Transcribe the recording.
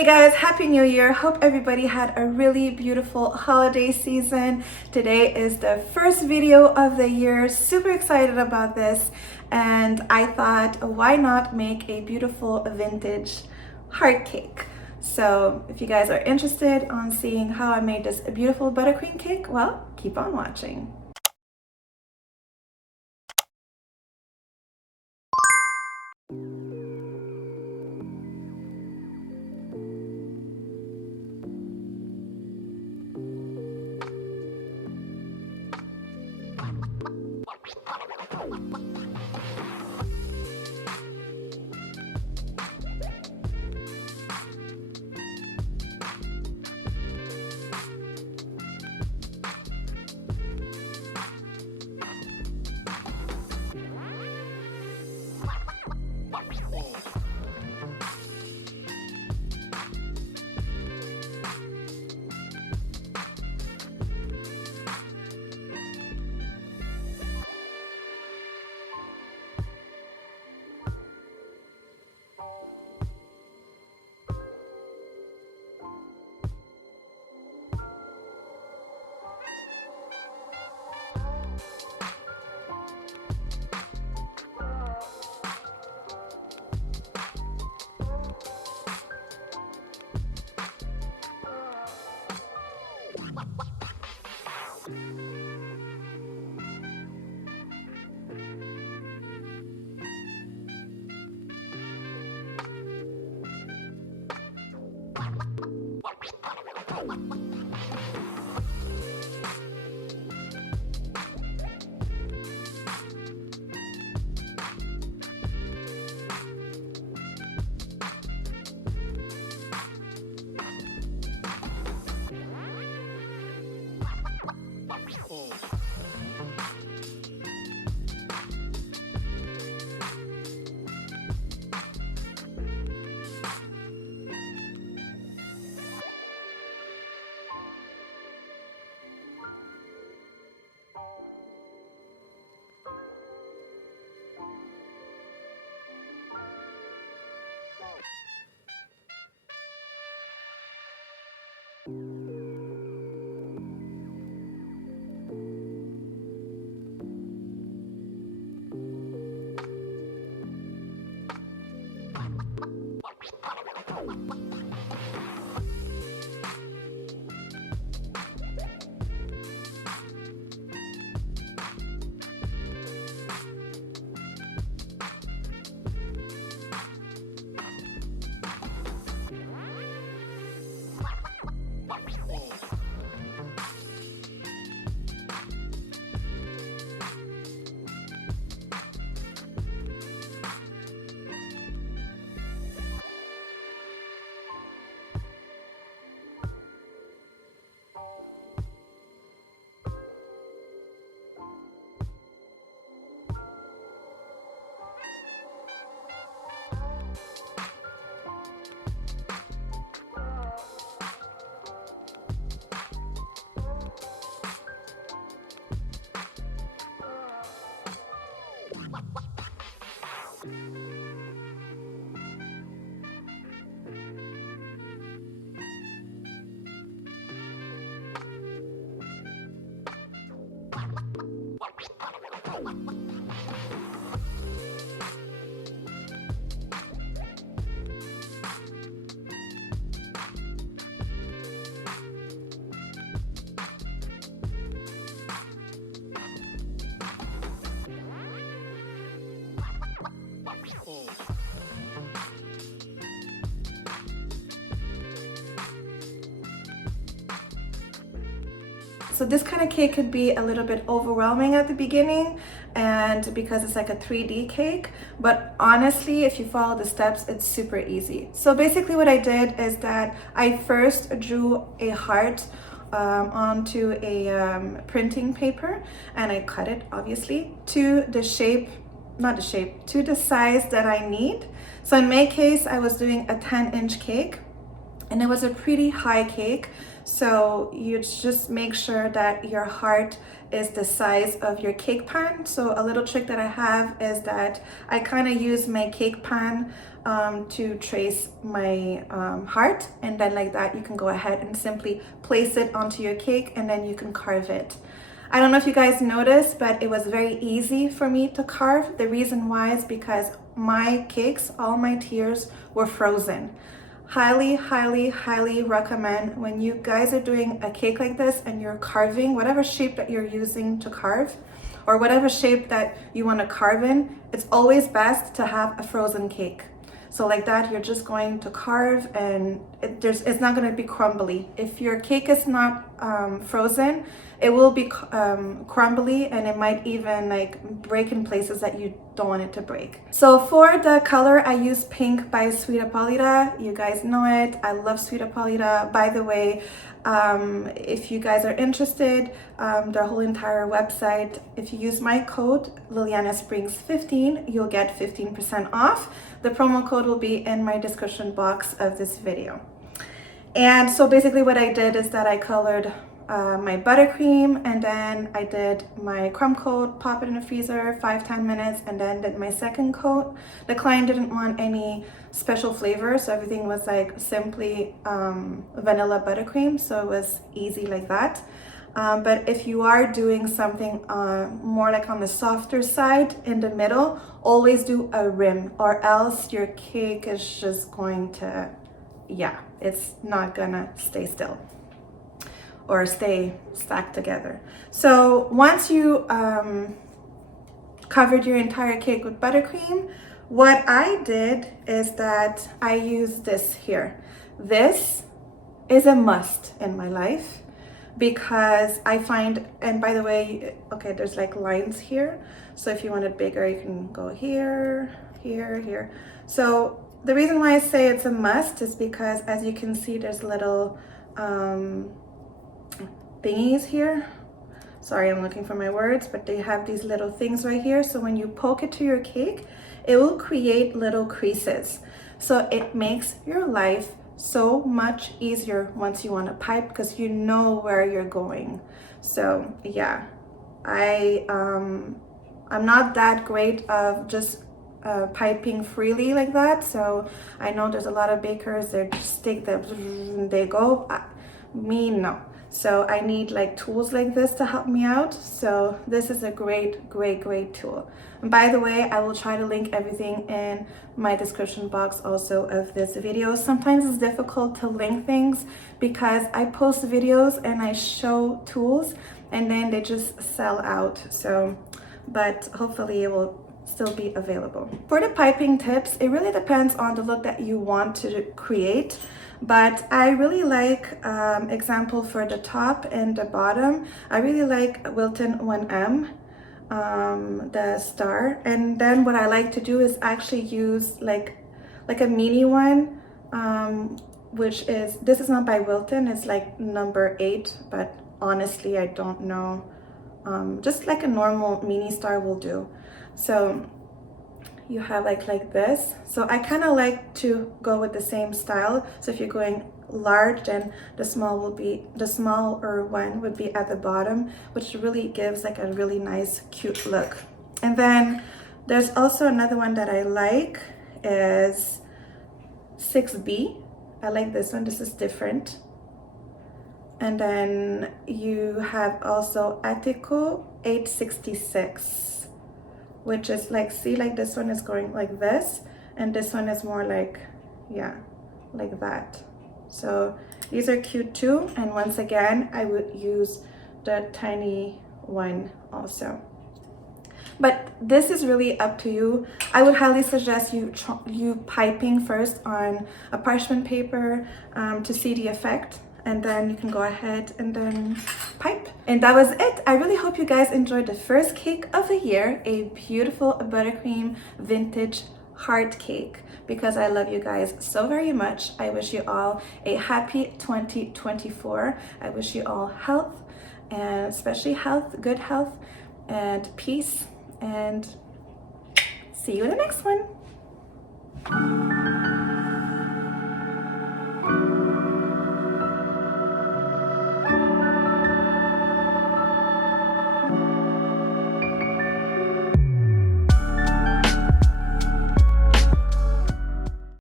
Hey guys, Happy New Year. Hope everybody had a really beautiful holiday season. Today is the first video of the year. Super excited about this. And I thought, why not make a beautiful vintage heart cake? So if you guys are interested on seeing how I made this beautiful buttercream cake, well, keep on watching. So this kind of cake could be a little bit overwhelming at the beginning, and because it's like a 3D cake, but honestly, if you follow the steps, it's super easy. So basically what I did is that I first drew a heart onto a printing paper, and I cut it obviously to the shape, not the shape, to the size that I need. So in my case, I was doing a 10-inch cake. and it was a pretty high cake. So you just make sure that your heart is the size of your cake pan. So a little trick that I have is that I kind of use my cake pan to trace my heart, and then like that you can go ahead and simply place it onto your cake, and then you can carve it. I don't know if you guys noticed, but it was very easy for me to carve. The reason why is because my cakes, all my tiers were frozen. Highly, highly, highly recommend when you guys are doing a cake like this and you're carving, whatever shape that you're using to carve, or whatever shape that you want to carve in, it's always best to have a frozen cake. So like that, you're just going to carve, and it's not going to be crumbly. If your cake is not frozen, it will be crumbly, and it might even like break in places that you don't want it to break. So for the color, I use pink by Sweet Apolita. You guys know it. I love Sweet Apolita. By the way, if you guys are interested, their whole entire website, if you use my code Liliana Springs 15, you'll get 15% off. The promo code will be in my description box of this video. And so basically what I did is that I colored my buttercream, and then I did my crumb coat, pop it in the freezer 5-10 minutes, and then did my second coat. The client didn't want any special flavor, so everything was like simply vanilla buttercream, so it was easy like that. But if you are doing something more like on the softer side in the middle, always do a rim, or else your cake is just going to, yeah, it's not gonna stay still or stay stacked together. So once you covered your entire cake with buttercream, what I did is that I used this here. This is a must in my life, because I find, and by the way, okay, there's like lines here. So if you want it bigger, you can go here, here, here. So the reason why I say it's a must is because, as you can see, there's little thingies here. Sorry, I'm looking for my words, but they have these little things right here. So when you poke it to your cake, it will create little creases. So it makes your life so much easier once you want to pipe, because you know where you're going. So yeah, I'm not that great of just piping freely like that. So I know there's a lot of bakers that just take the, they go. Me, no. So I need like tools like this to help me out. So this is a great, great, great tool. And by the way, I will try to link everything in my description box also of this video. Sometimes it's difficult to link things because I post videos and I show tools and then they just sell out. So, but hopefully it will still be available. For the piping tips, it really depends on the look that you want to create. But I really like, example for the top and the bottom, I really like Wilton 1M, the star. And then what I like to do is actually use like a mini one, which is, this is not by Wilton, it's like number 8, but honestly, I don't know. Just like a normal mini star will do. So you have like this. So I kind of like to go with the same style. So if you're going large, then the smaller one would be at the bottom, which really gives like a really nice, cute look. And then there's also another one that I like is 6B. I like this one. This is different. And then you have also Atico 866. Which is like, see, like this one is going like this, and this one is more like, yeah, like that. So these are cute too. And once again, I would use the tiny one also. But this is really up to you. I would highly suggest you piping first on a parchment paper to see the effect. And then you can go ahead and then pipe. And that was it. I really hope you guys enjoyed the first cake of the year, a beautiful buttercream vintage heart cake, because I love you guys so very much. I wish you all a happy 2024. I wish you all health, and especially health, good health and peace, and see you in the next one.